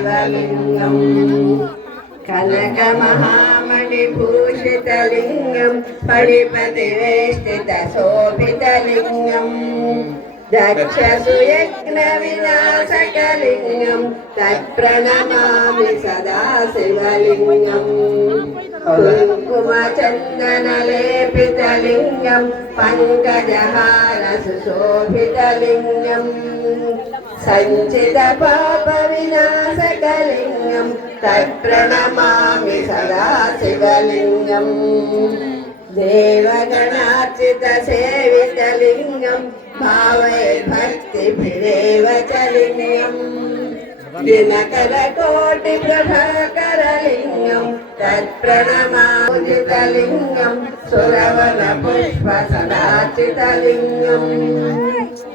शिवलिंगम कनक महामणिभूषितलिंगम फणिपतिवेष्टितशोभितलिंगम दक्षसुयज्ञविनाशकलिंगम तत्प्रणमामि सदा शिवलिंगम कुङ्कुमचन्दनलेपितलिंगम पंकजहार सुशोभितलिंगम सञ्चितपापविनाशकलिंगम तत्प्रणमामि सदा शिवलिंगम देवगणार्चितसेवितलिंगम भावये भक्तिभिरेव च लिंगम दिनकरकोटिप्रभाकरलिंगम तत्प्रणमामुदितलिंगम सुरवनपुष्पसदाचितलिंगम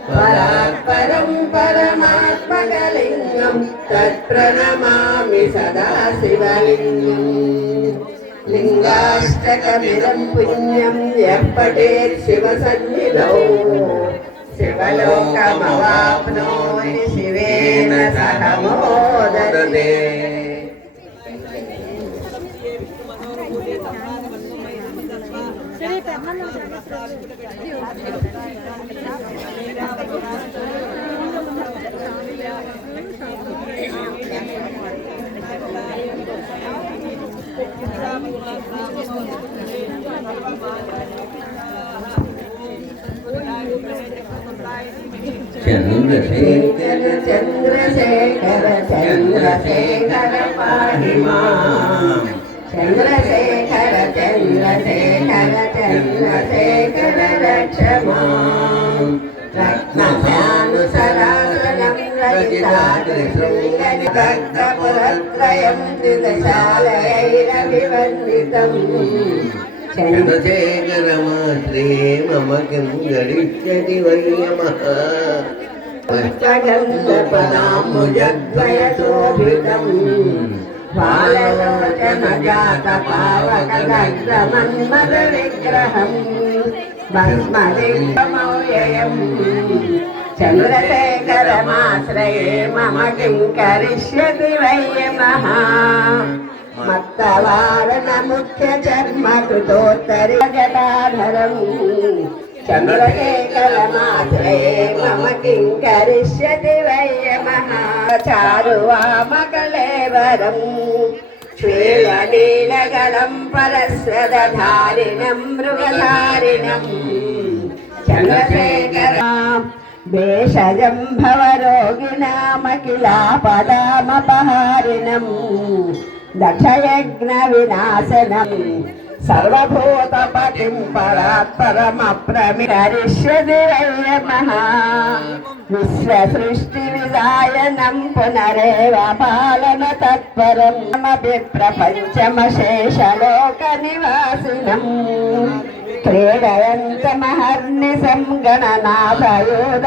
परात्परं परमात्मकलिंगम तत्प्रणमामि सदा शिवलिंगम लिंगाष्टकमिदं पुण्यं यः पठेत् शिवसन्निधौ शिवलोकमवाप्नोति शिवेन सह मोदते चंद्रशेखर चंद्रशेखर चंद्रशेखर पाहि मां चंद्रशेखर चंद्रशेखर चंद्रशेखर रक्ष मां रत्नस्यानुसरासनं रचिताद्रिशृङ्गनिबद्धपुरत्रयं त्रिदशालयैरभिवन्दितम् चन्द्रशेखरमाश्रे मम किं गरिष्यति वै यमः पञ्चगन्धपदाम्बुजद्वयशोभितम् बाललोचनजातपावकदग्धमन्मथविग्रहम् भस्मलिङ्गमव्ययम् चन्द्रशेखरमाश्रये मम किं करिष्यति वै यमः मत्तवारणमुख्यचर्मकृतोत्तरे जटाधरम् चन्द्रशेखरमाश्रये मम किं करिष्यति वै यमः चारुवामकलेवरम् श्वेतनीलगलं परस्वदधारिणं मृगधारिणम् चन्द्रशेखर भेषजं भवरोगिणामखिलापदामपहारिणम् दक्षयज्ञविनाशनम् सर्वभूतपतिं परात्परमप्रमिकरिष्यति वै यमः विश्वसृष्टिविदायनं पुनरेव पालनतत्परमपि प्रपञ्चमशेषलोकनिवासिनम् क्रीडयन्तमहर्निशं गणनाथयोध